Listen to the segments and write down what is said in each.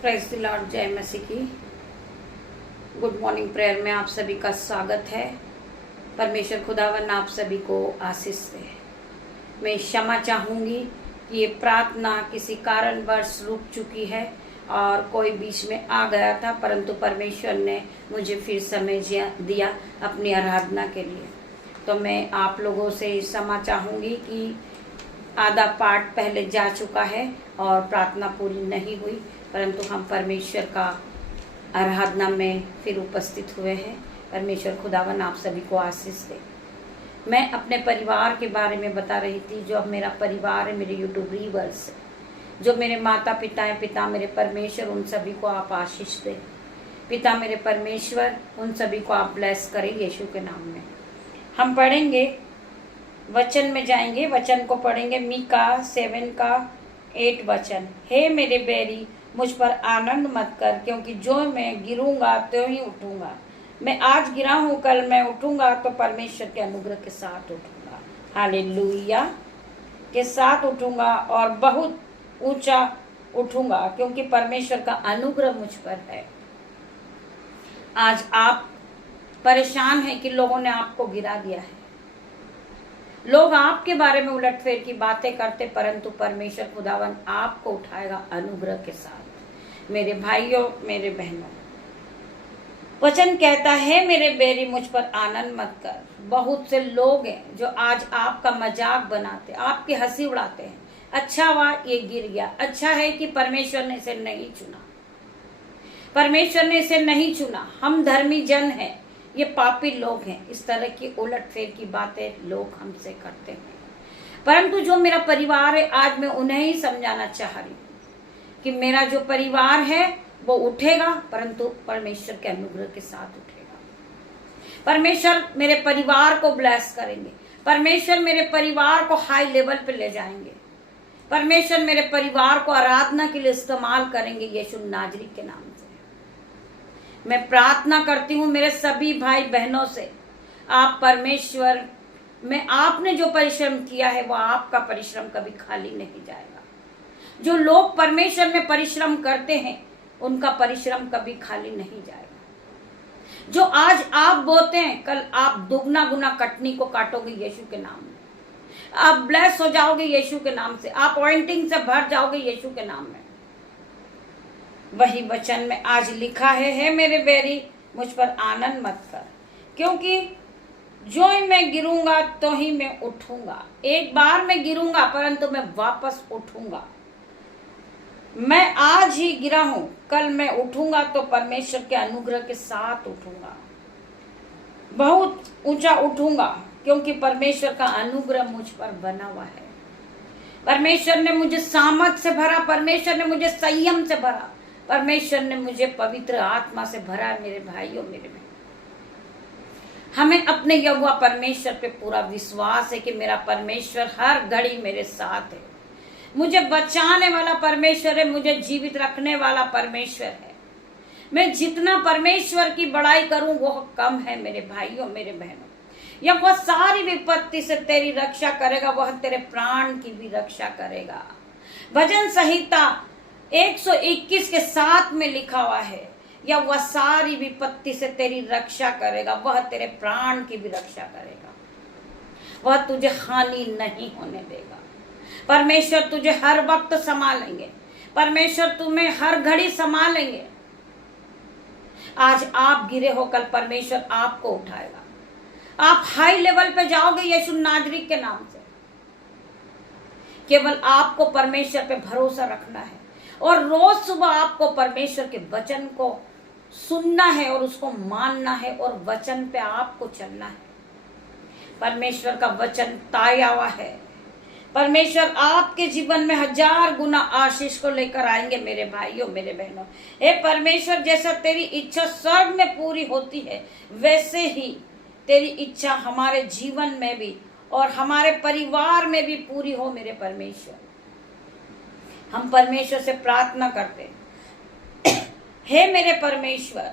Praise the Lord, जय मसीह की। Good morning prayer में आप सभी का स्वागत है। परमेश्वर खुदावन आप सभी को आशीष दे। मैं क्षमा चाहूँगी कि ये प्रार्थना किसी कारणवश रुक चुकी है और कोई बीच में आ गया था, परंतु परमेश्वर ने मुझे फिर समय दिया अपनी आराधना के लिए। तो मैं आप लोगों से क्षमा चाहूँगी कि आधा पार्ट पहले जा चुका है और प्रार्थना पूरी नहीं हुई, परंतु हम परमेश्वर का आराधना में फिर उपस्थित हुए हैं। परमेश्वर खुदावन आप सभी को आशीष दे। मैं अपने परिवार के बारे में बता रही थी। जो अब मेरा परिवार है, मेरे यूट्यूब व्यूअर्स, जो मेरे माता पिता हैं, पिता मेरे परमेश्वर, उन सभी को आप आशीष दे। पिता मेरे परमेश्वर, उन सभी को आप ब्लेस करें यीशु के नाम में। हम पढ़ेंगे, वचन में जाएंगे, वचन को पढ़ेंगे। मीका 7 का 8 वचन। हे मेरे बैरी, मुझ पर आनंद मत कर, क्योंकि जो मैं गिरूंगा तो ही उठूंगा। मैं आज गिरा हूं, कल मैं उठूंगा तो परमेश्वर के अनुग्रह के साथ उठूंगा। हालेलुया, के साथ उठूंगा और बहुत ऊंचा उठूंगा, क्योंकि परमेश्वर का अनुग्रह मुझ पर है। आज आप परेशान हैं कि लोगों ने आपको गिरा दिया है, लोग आपके बारे में उलटफेर की बातें करते, परंतु परमेश्वर खुदावन आपको उठाएगा अनुग्रह के साथ। मेरे भाइयों, मेरे बहनों, वचन कहता है मेरे बेरी, मुझ पर आनंद मत कर। बहुत से लोग हैं जो आज आपका मजाक बनाते, आपकी हंसी उड़ाते हैं। अच्छा हुआ ये गिर गया, अच्छा है कि परमेश्वर ने इसे नहीं चुना, परमेश्वर ने इसे नहीं चुना। हम धर्मी जन हैं, ये पापी लोग हैं। इस तरह की उलटफेर की बातें लोग हमसे करते हैं, परंतु जो मेरा परिवार है, आज मैं उन्हें ही समझाना चाह रही हूँ कि मेरा जो परिवार है वो उठेगा, परंतु परमेश्वर के अनुग्रह के साथ उठेगा। परमेश्वर मेरे परिवार को ब्लेस करेंगे, परमेश्वर मेरे परिवार को हाई लेवल पे ले जाएंगे, परमेश्वर मेरे परिवार को आराधना के लिए इस्तेमाल करेंगे यीशु नाजरी के नाम से। मैं प्रार्थना करती हूँ मेरे सभी भाई बहनों से, आप परमेश्वर में आपने जो परिश्रम किया है वो आपका परिश्रम कभी खाली नहीं जाएगा। जो लोग परमेश्वर में परिश्रम करते हैं उनका परिश्रम कभी खाली नहीं जाएगा। जो आज आप बोते हैं, कल आप दुगना गुना कटनी को काटोगे यीशु के नाम में। आप ब्लेस हो जाओगे यीशु के नाम से, आप ऑइंटिंग से भर जाओगे यीशु के नाम में। वही वचन में आज लिखा है मेरे बैरी, मुझ पर आनंद मत कर, क्योंकि जो ही मैं गिरूंगा तो ही मैं उठूंगा। एक बार मैं गिरूंगा, परंतु मैं वापस उठूंगा। मैं आज ही गिरा हूं, कल मैं उठूंगा तो परमेश्वर के अनुग्रह के साथ उठूंगा, बहुत ऊंचा उठूंगा, क्योंकि परमेश्वर का अनुग्रह मुझ पर बना हुआ है। परमेश्वर ने मुझे सामर्थ से भरा, परमेश्वर ने मुझे संयम से भरा, परमेश्वर ने मुझे पवित्र आत्मा से भरा। मेरे भाइयों, मेरे बहनों, हमें अपने यहोवा परमेश्वर पे पूरा विश्वास है कि मेरा परमेश्वर हर घड़ी मेरे साथ है। मुझे बचाने वाला परमेश्वर है, मुझे जीवित रखने वाला परमेश्वर है। मैं जितना परमेश्वर की बड़ाई करूं वो कम है। मेरे भाइयों, मेरे बहनों, या वह सारी विपत्ति से तेरी रक्षा करेगा, वह तेरे प्राण की भी रक्षा करेगा। भजन संहिता 121 के 7 में लिखा हुआ है, या वह सारी विपत्ति से तेरी रक्षा करेगा, वह तेरे प्राण की भी रक्षा करेगा, वह तुझे हानि नहीं होने देगा। परमेश्वर तुझे हर वक्त संभालेंगे, परमेश्वर तुम्हें हर घड़ी संभालेंगे। आज आप गिरे हो, कल परमेश्वर आपको उठाएगा। आप हाई लेवल पे जाओगे यीशु नाजरी के नाम से। केवल आपको परमेश्वर पे भरोसा रखना है और रोज सुबह आपको परमेश्वर के वचन को सुनना है और उसको मानना है और वचन पे आपको चलना है। परमेश्वर का वचन ताया हुआ है। परमेश्वर आपके जीवन में 1000 गुना आशीष को लेकर आएंगे। मेरे भाइयों, मेरे बहनों, हे परमेश्वर, जैसा तेरी इच्छा स्वर्ग में पूरी होती है, वैसे ही तेरी इच्छा हमारे जीवन में भी और हमारे परिवार में भी पूरी हो। मेरे परमेश्वर, हम परमेश्वर से प्रार्थना करते हे मेरे परमेश्वर,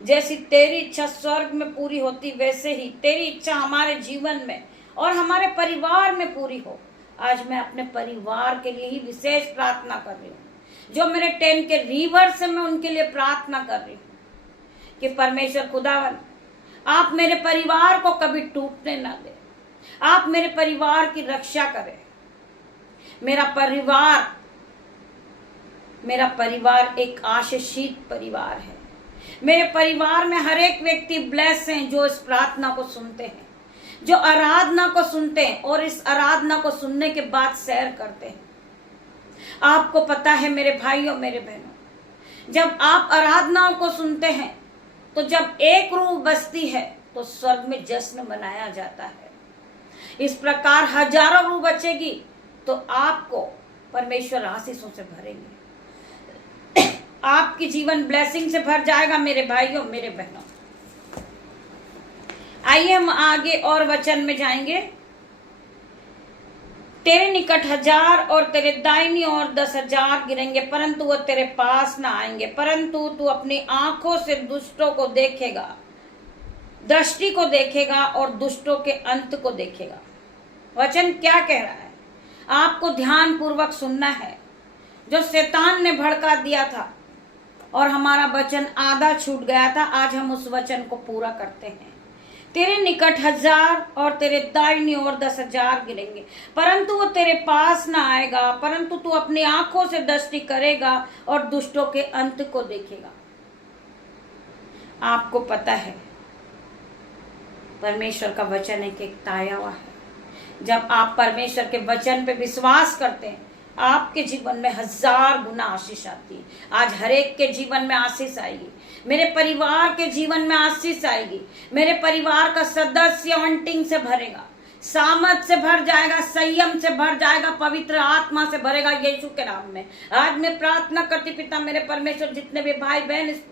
जैसी तेरी इच्छा स्वर्ग में पूरी होती, वैसे ही तेरी इच्छा हमारे जीवन में और हमारे परिवार में पूरी हो। आज मैं अपने परिवार के लिए ही विशेष प्रार्थना कर रही हूँ। जो मेरे 10 के रिवर्स है, मैं उनके लिए प्रार्थना कर रही हूँ कि परमेश्वर खुदावन आप मेरे परिवार को कभी टूटने ना दे, आप मेरे परिवार की रक्षा करें। मेरा परिवार एक आशीषित परिवार है। मेरे परिवार में हर एक व्यक्ति ब्लेस हैं जो इस प्रार्थना को सुनते हैं, जो आराधना को सुनते हैं और इस आराधना को सुनने के बाद शेयर करते हैं। आपको पता है मेरे भाइयों मेरे बहनों, जब आप आराधनाओं को सुनते हैं तो जब एक रूह बसती है तो स्वर्ग में जश्न मनाया जाता है। इस प्रकार हजारों रूह बचेगी तो आपको परमेश्वर आशीषों से भरेंगे, आपकी जीवन ब्लेसिंग से भर जाएगा मेरे भाइयों मेरे बहनों। आइए हम आगे और वचन में जाएंगे। तेरे निकट 1000 और तेरे दाहिनी ओर 10,000 गिरेंगे, परंतु वो तेरे पास ना आएंगे। परंतु तू अपनी आंखों से दुष्टों को देखेगा, दृष्टि को देखेगा और दुष्टों के अंत को देखेगा। वचन क्या कह रहा है? आपको ध्यान पूर्वक सुनना है। जो शैतान ने भड़का दिया था और हमारा वचन आधा छूट गया था, आज हम उस वचन को पूरा करते हैं। तेरे निकट 1000 और तेरे दाहिनी ओर 10,000 गिरेंगे, परंतु वो तेरे पास ना आएगा। परंतु तू अपनी आंखों से दृष्टि करेगा और दुष्टों के अंत को देखेगा। आपको पता है परमेश्वर का वचन एक ताया हुआ है। जब आप परमेश्वर के वचन पे विश्वास करते हैं, आपके जीवन में 1000 गुना आशीष आती है। आज हर एक के जीवन में आशीष आएगी, मेरे परिवार के जीवन में आशीष आएगी। मेरे परिवार का सदस्य ऑन्टिंग से भरेगा, सामर्थ से भर जाएगा, संयम से भर जाएगा, पवित्र आत्मा से भरेगा यीशु के नाम में। आज मैं प्रार्थना करती पिता मेरे परमेश्वर, जितने भी भाई बहन इस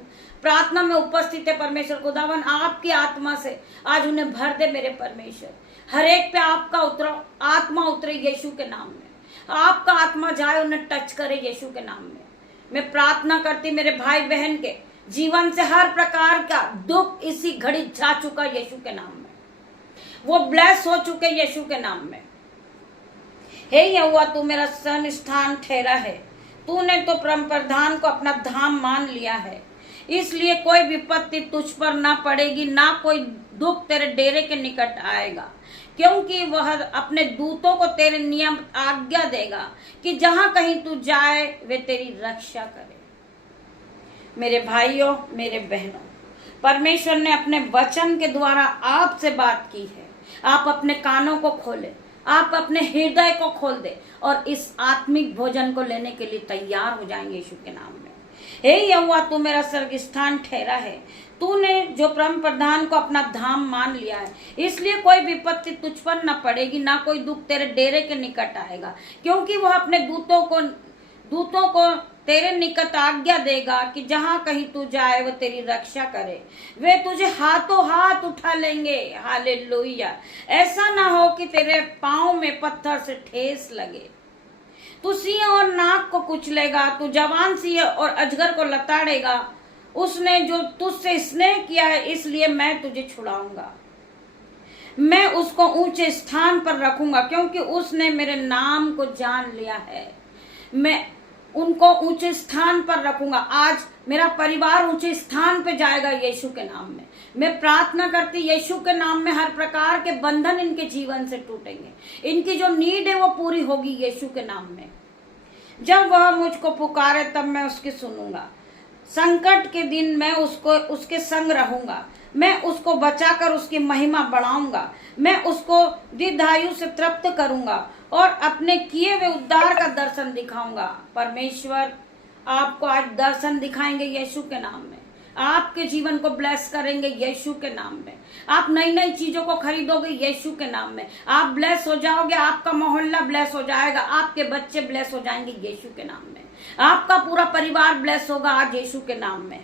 प्रार्थना में उपस्थित है परमेश्वर खुदावन, आपकी आत्मा से आज उन्हें भर दे मेरे परमेश्वर। हर एक पे आपका आत्मा उतरे यीशु के नाम में, आपका आत्मा जाए उन्हें टच करे यीशु के नाम में। मैं प्रार्थना करती मेरे भाई बहन के जीवन से हर प्रकार का दुख इसी घड़ी जा चुका यीशु के नाम में, वो ब्लेस हो चुके यीशु के नाम में। हे यहोवा तू मेरा सन स्थान ठहरा है, तूने तो परम प्रधान को अपना धाम मान लिया है, इसलिए कोई विपत्ति तुझ पर ना पड़ेगी, ना कोई दुख तेरे डेरे के निकट आएगा, क्योंकि वह अपने दूतों को तेरे नियम आज्ञा देगा कि जहां कहीं तू जाए वे तेरी रक्षा करे। मेरे भाइयों मेरे बहनों, परमेश्वर ने अपने वचन के द्वारा आपसे बात की है। आप अपने कानों को खोले, आप अपने हृदय को खोल दे और इस आत्मिक भोजन को लेने के लिए तैयार हो जाएंगे यीशु के नाम में। हे यहोवा तू मेरा स्वर्ग स्थान ठहरा है, तूने जो परम प्रधान को अपना धाम मान लिया है, इसलिए कोई विपत्ति तुझ पर न पड़ेगी, ना कोई दुख तेरे डेरे के निकट आएगा, क्योंकि वह अपने दूतों को तेरे निकट आज्ञा देगा कि जहां कहीं तू जाए वो तेरी रक्षा करे। वे तुझे हाथों हाथ उठा लेंगे। हालेलुया। ऐसा ना हो कि तेरे पांव में पत्थर से ठेस लगे। तू सिंह और नाग को कुचलेगा, तू जवान सिंह और अजगर को लताड़ेगा। उसने जो तुझसे स्नेह किया है, इसलिए मैं तुझे छुड़ाऊंगा। मैं उसको ऊंचे स्थान पर रखूंगा, क्योंकि उसने मेरे नाम को जान लिया है। मैं उनको ऊंचे स्थान पर रखूंगा। आज मेरा परिवार ऊंचे स्थान पे जाएगा यीशु के नाम में। मैं प्रार्थना करती यीशु के नाम में हर प्रकार के बंधन इनके जीवन से टूटेंगे, इनकी जो नीड है वो पूरी होगी यीशु के नाम में। जब वह मुझको पुकारे तब मैं उसकी सुनूंगा। संकट के दिन मैं उसके संग रहूंगा। मैं उसको बचाकर उसकी महिमा बढ़ाऊंगा। मैं उसको दीर्घायु से तृप्त करूंगा और अपने किए हुए उद्धार का दर्शन दिखाऊंगा। परमेश्वर आपको आज दर्शन दिखाएंगे यीशु के नाम में। आपके जीवन को ब्लेस करेंगे यीशु के नाम में। आप नई नई चीजों को खरीदोगे यीशु के नाम में। आप ब्लेस हो जाओगे, आपका मोहल्ला ब्लेस हो जाएगा, आपके बच्चे ब्लेस हो जाएंगे यीशु के नाम में। आपका पूरा परिवार ब्लेस होगा आज यीशु के नाम में।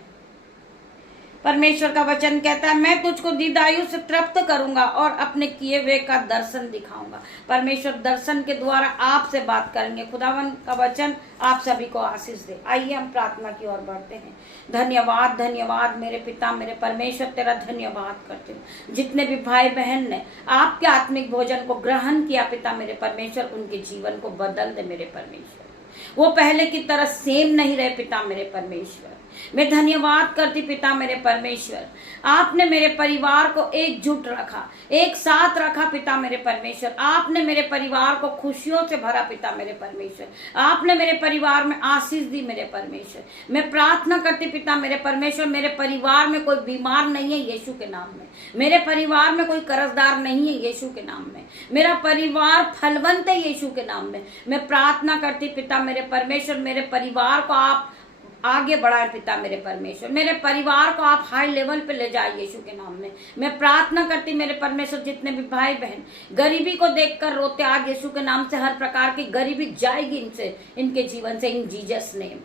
परमेश्वर का वचन कहता है, मैं तुझको दीर्घायु से तृप्त करूंगा और अपने किए हुए का दर्शन दिखाऊंगा। परमेश्वर दर्शन के द्वारा आपसे बात करेंगे। खुदावन का वचन आप सभी को आशीष दे। आइए हम प्रार्थना की ओर बढ़ते हैं। धन्यवाद धन्यवाद मेरे पिता मेरे परमेश्वर, तेरा धन्यवाद करते हैं। जितने भी भाई बहन ने आपके आत्मिक भोजन को ग्रहण किया पिता मेरे परमेश्वर, उनके जीवन को बदल दे मेरे परमेश्वर। वो पहले की तरह सेम नहीं रहे पिता मेरे परमेश्वर। मैं धन्यवाद करती पिता मेरे परमेश्वर, आपने मेरे परिवार को एकजुट रखा, एक साथ रखा पिता मेरे परमेश्वर। आपने मेरे परिवार को खुशियों से भरा पिता मेरे परमेश्वर। आपने मेरे परिवार में आशीष दी मेरे परमेश्वर। मैं प्रार्थना करती पिता मेरे परमेश्वर, मेरे परिवार में कोई बीमार नहीं है यीशु के नाम में। मेरे परिवार में कोई कर्जदार नहीं है यीशु के नाम में। मेरा परिवार फलवंत है यीशु के नाम में। मैं प्रार्थना करती पिता मेरे परमेश्वर, मेरे परिवार को आप आगे बढ़ाए पिता मेरे परमेश्वर। मेरे परिवार को आप हाई लेवल पे ले जाए यीशु के नाम में। मैं प्रार्थना करती मेरे परमेश्वर, जितने भी भाई बहन गरीबी को देखकर रोते, आज यीशु के नाम से हर प्रकार की गरीबी जाएगी इनसे, इनके जीवन से, इन जीसस नेम।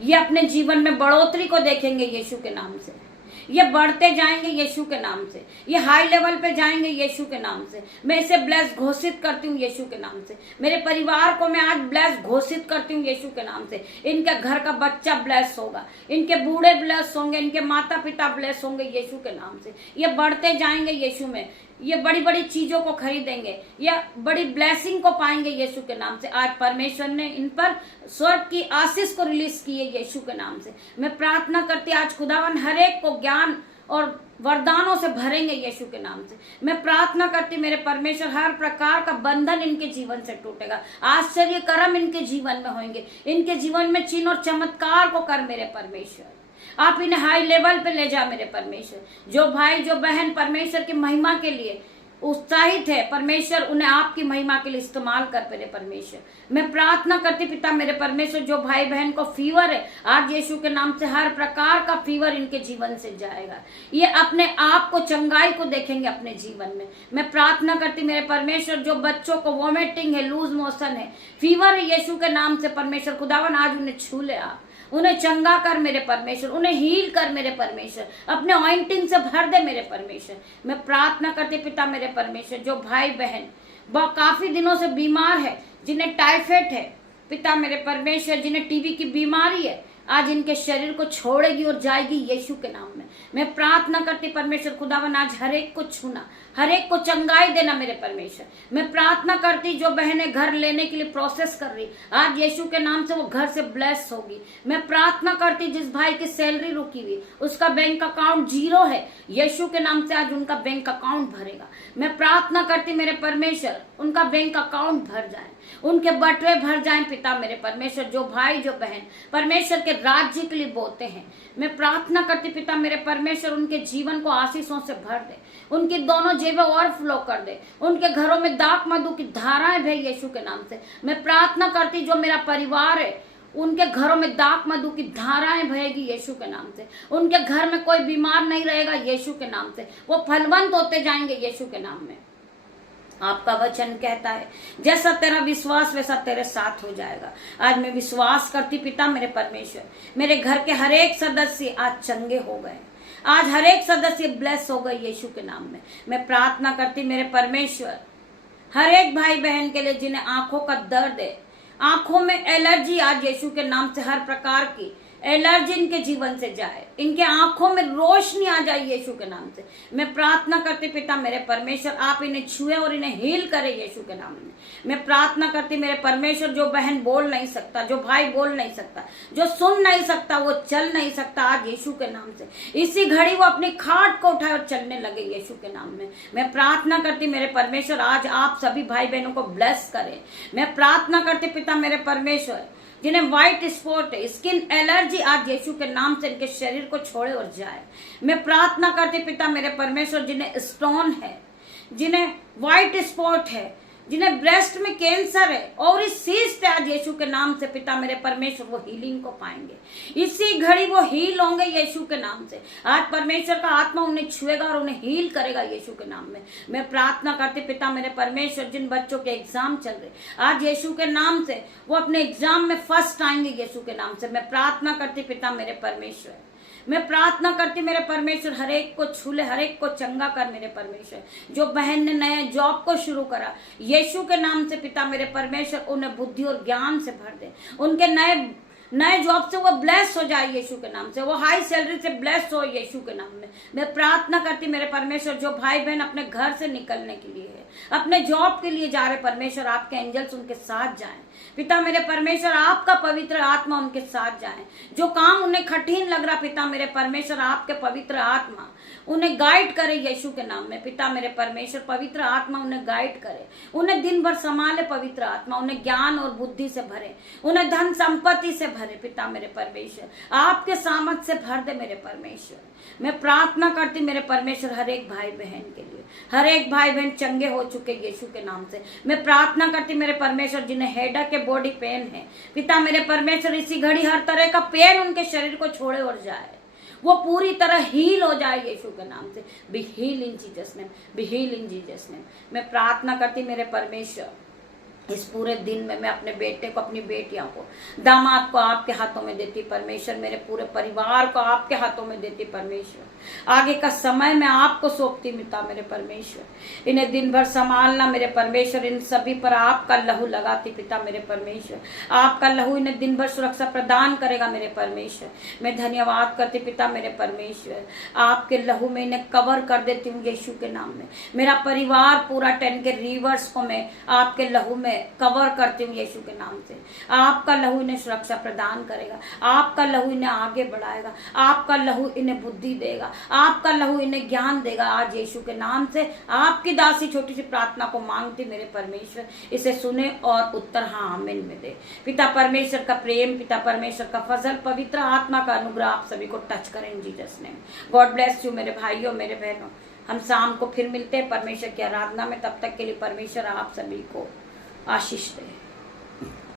ये अपने जीवन में बढ़ोतरी को देखेंगे यीशु के नाम से। ये बढ़ते जाएंगे यीशु के नाम से। ये हाई लेवल पे जाएंगे यीशु के नाम से। मैं इसे ब्लेस घोषित करती हूँ यीशु के नाम से। मेरे परिवार को मैं आज ब्लेस घोषित करती हूँ यीशु के नाम से। इनके घर का बच्चा ब्लेस होगा, इनके बूढ़े ब्लेस होंगे, इनके माता पिता ब्लेस होंगे यीशु के नाम से। ये बढ़ते जाएंगे यीशु में। ये बड़ी बड़ी चीजों को खरीदेंगे, ये बड़ी ब्लेसिंग को पाएंगे यीशु के नाम से। आज परमेश्वर ने इन पर स्वर्ग की आशीष को रिलीज की है यीशु के नाम से। मैं प्रार्थना करती आज खुदावन हर एक को ज्ञान और वरदानों से भरेंगे यीशु के नाम से। मैं प्रार्थना करती मेरे परमेश्वर, हर प्रकार का बंधन इनके जीवन से टूटेगा। आश्चर्य कर्म इनके जीवन में होंगे। इनके जीवन में चिन्ह और चमत्कार को कर मेरे परमेश्वर। आप इन्हें हाई लेवल पे ले जा मेरे परमेश्वर। जो भाई जो बहन परमेश्वर की महिमा के लिए उत्साहित है परमेश्वर, उन्हें आपकी महिमा के लिए इस्तेमाल कर मेरे परमेश्वर। मैं प्रार्थना करती पिता मेरे परमेश्वर, जो भाई बहन को फीवर है आज यीशु के नाम से हर प्रकार का फीवर इनके जीवन से जाएगा। ये अपने आप को चंगाई को देखेंगे अपने जीवन में। मैं प्रार्थना करती मेरे परमेश्वर, जो बच्चों को वॉमिटिंग है, लूज मोशन है, फीवर है यीशु के नाम से परमेश्वर खुदावन आज उन्हें छू ले, आप उन्हें चंगा कर मेरे परमेश्वर, उन्हें हील कर मेरे परमेश्वर, अपने ऑइंटिंग से भर दे मेरे परमेश्वर। मैं प्रार्थना करती पिता मेरे परमेश्वर, जो भाई बहन काफी दिनों से बीमार है, जिन्हें टाइफाइड है पिता मेरे परमेश्वर, जिन्हें टीबी की बीमारी है, आज इनके शरीर को छोड़ेगी और जाएगी यीशु के नाम में। मैं प्रार्थना करती परमेश्वर खुदावन आज हर एक को छूना, हर एक को चंगाई देना मेरे परमेश्वर। मैं प्रार्थना करती जो बहनें घर लेने के लिए प्रोसेस कर रही, आज यीशु के नाम से वो घर से ब्लेस होगी। मैं प्रार्थना करती जिस भाई की सैलरी रुकी हुई, उसका बैंक अकाउंट 0 है, यीशु के नाम से आज उनका बैंक अकाउंट भरेगा। मैं प्रार्थना करती मेरे परमेश्वर, उनका बैंक अकाउंट भर जाए, उनके बटवे भर जाएं पिता मेरे परमेश्वर। जो भाई जो बहन परमेश्वर के राज्य के लिए बोते हैं, मैं प्रार्थना करती पिता मेरे परमेश्वर, उनके जीवन को आशीषों से भर दे, उनकी दोनों जेबें ओवरफ्लो कर दे, उनके घरों में दाख मधु की धाराएं बहे यीशु के नाम से। मैं प्रार्थना करती जो मेरा परिवार है उनके घरों में दाख मधु की धाराएं बहेगी यीशु के नाम से। उनके घर में कोई बीमार नहीं रहेगा यीशु के नाम से। वो फलवंत होते जाएंगे यीशु के नाम में। आपका वचन कहता है जैसा तेरा विश्वास वैसा तेरे साथ हो जाएगा। आज मैं विश्वास करती पिता मेरे परमेश्वर, मेरे घर के हर एक सदस्य आज चंगे हो गए, आज हर एक सदस्य ब्लेस हो गए यीशु के नाम में। मैं प्रार्थना करती मेरे परमेश्वर, हर एक भाई बहन के लिए जिन्हें आंखों का दर्द है, आंखों में एलर्जी, आज यीशु के नाम से हर प्रकार की एलर्जी इनके जीवन से जाए, इनके आंखों में रोशनी आ जाए यीशु के नाम से। मैं प्रार्थना करती पिता मेरे परमेश्वर, आप इन्हें छुए और इन्हें हील करें यीशु के नाम में। मैं प्रार्थना करती मेरे परमेश्वर, जो बहन बोल नहीं सकता, जो भाई बोल नहीं सकता, जो सुन नहीं सकता, वो चल नहीं सकता, आज यीशु के नाम से इसी घड़ी वो अपनी खाट को उठाए और चलने लगे यीशु के नाम में। मैं प्रार्थना करती मेरे परमेश्वर, आज आप सभी भाई बहनों को ब्लेस करें। मैं प्रार्थना करती पिता मेरे परमेश्वर, जिन्हें व्हाइट स्पॉट है, स्किन एलर्जी, आज यीशु के नाम से इनके शरीर को छोड़े और जाए। मैं प्रार्थना करती पिता मेरे परमेश्वर, जिन्हें स्टोन है, जिन्हें व्हाइट स्पॉट है, जिन्हें ब्रेस्ट में कैंसर है और इस सीस्ट है, आज यीशु के नाम से पिता मेरे परमेश्वर वो हीलिंग को पाएंगे। इसी घड़ी वो हील होंगे यीशु के नाम से। आज परमेश्वर का आत्मा उन्हें छुएगा और उन्हें हील करेगा यीशु के नाम में। मैं प्रार्थना करती पिता मेरे परमेश्वर, जिन बच्चों के एग्जाम चल रहे, आज यीशु के नाम से वो अपने एग्जाम में फर्स्ट आएंगे यीशु के नाम से। मैं प्रार्थना करती पिता मेरे परमेश्वर, मैं प्रार्थना करती मेरे परमेश्वर, हर एक को छूले, हर एक को चंगा कर मेरे परमेश्वर। जो बहन ने नया जॉब को शुरू करा यीशु के नाम से पिता मेरे परमेश्वर, उन्हें बुद्धि और ज्ञान से भर दे, उनके नए जॉब से वो ब्लेस हो जाए यीशु के नाम से, वो हाई सैलरी से ब्लेस हो यीशु के नाम में। मैं प्रार्थना करती मेरे परमेश्वर, जो भाई बहन अपने घर से निकलने के लिए है, अपने जॉब के लिए जा रहे परमेश्वर, आपके एंजल्स उनके साथ जाएं, पिता मेरे परमेश्वर आपका पवित्र आत्मा उनके साथ जाए। जो काम उन्हें कठिन लग रहा पिता मेरे परमेश्वर आपके पवित्र आत्मा उन्हें गाइड करे यीशु के नाम में। पिता मेरे परमेश्वर पवित्र आत्मा उन्हें गाइड करे, उन्हें दिन भर संभाले पवित्र आत्मा, उन्हें ज्ञान और बुद्धि से भरे, उन्हें धन संपत्ति से भरे। पिता मेरे परमेश्वर आपके सामर्थ से भर दे मेरे परमेश्वर। मैं प्रार्थना करती मेरे परमेश्वर हर एक भाई बहन के लिए, हर एक भाई बहन चंगे हो चुके यीशु के नाम से। मैं प्रार्थना करती मेरे परमेश्वर जिन्हें हेडा के बॉडी पेन है पिता मेरे परमेश्वर इसी घड़ी हर तरह का पेन उनके शरीर को छोड़े और जाए, वो पूरी तरह हील हो जाए यीशु के नाम से। Be heal in Jesus name, be heal in Jesus name. मैं प्रार्थना करती मेरे परमेश्वर इस पूरे दिन में मैं अपने बेटे को, अपनी बेटियों को, दामाद को आपके हाथों में देती परमेश्वर, मेरे पूरे परिवार को आपके हाथों में देती परमेश्वर। आगे का समय मैं आपको सौंपती पिता मेरे परमेश्वर। इन्हें दिन भर संभालना मेरे परमेश्वर, इन सभी पर आपका लहू लगाती पिता मेरे परमेश्वर। आपका लहू इन्हें दिन भर सुरक्षा प्रदान करेगा मेरे परमेश्वर। मैं धन्यवाद करती पिता मेरे परमेश्वर, आपके लहू में इन्हें कवर कर देती हूँ यीशु के नाम में। मेरा परिवार पूरा 10 के रिवर्स को मैं आपके लहू में कवर करती हूँ यीशु के नाम से। आपका लहू इन्हें सुरक्षा प्रदान करेगा, आपका लहू इन्हें आगे बढ़ाएगा, आपका लहू इन्हें बुद्धि देगा, आपका लहू इन्हें ज्ञान देगा। आज यीशु के नाम से आपकी दासी छोटी सी प्रार्थना को मांगती मेरे परमेश्वर, इसे सुने और उत्तर हाँ आमीन में दे। पिता परमेश्वर का प्रेम, पिता परमेश्वर का फजल, पवित्र आत्मा का अनुग्रह आप सभी को टच करें इन Jesus name. God bless you मेरे भाइयों मेरे बहनों। हम शाम को फिर मिलते हैं परमेश्वर की आराधना में। तब तक के लिए परमेश्वर आप सभी को आशीष दे।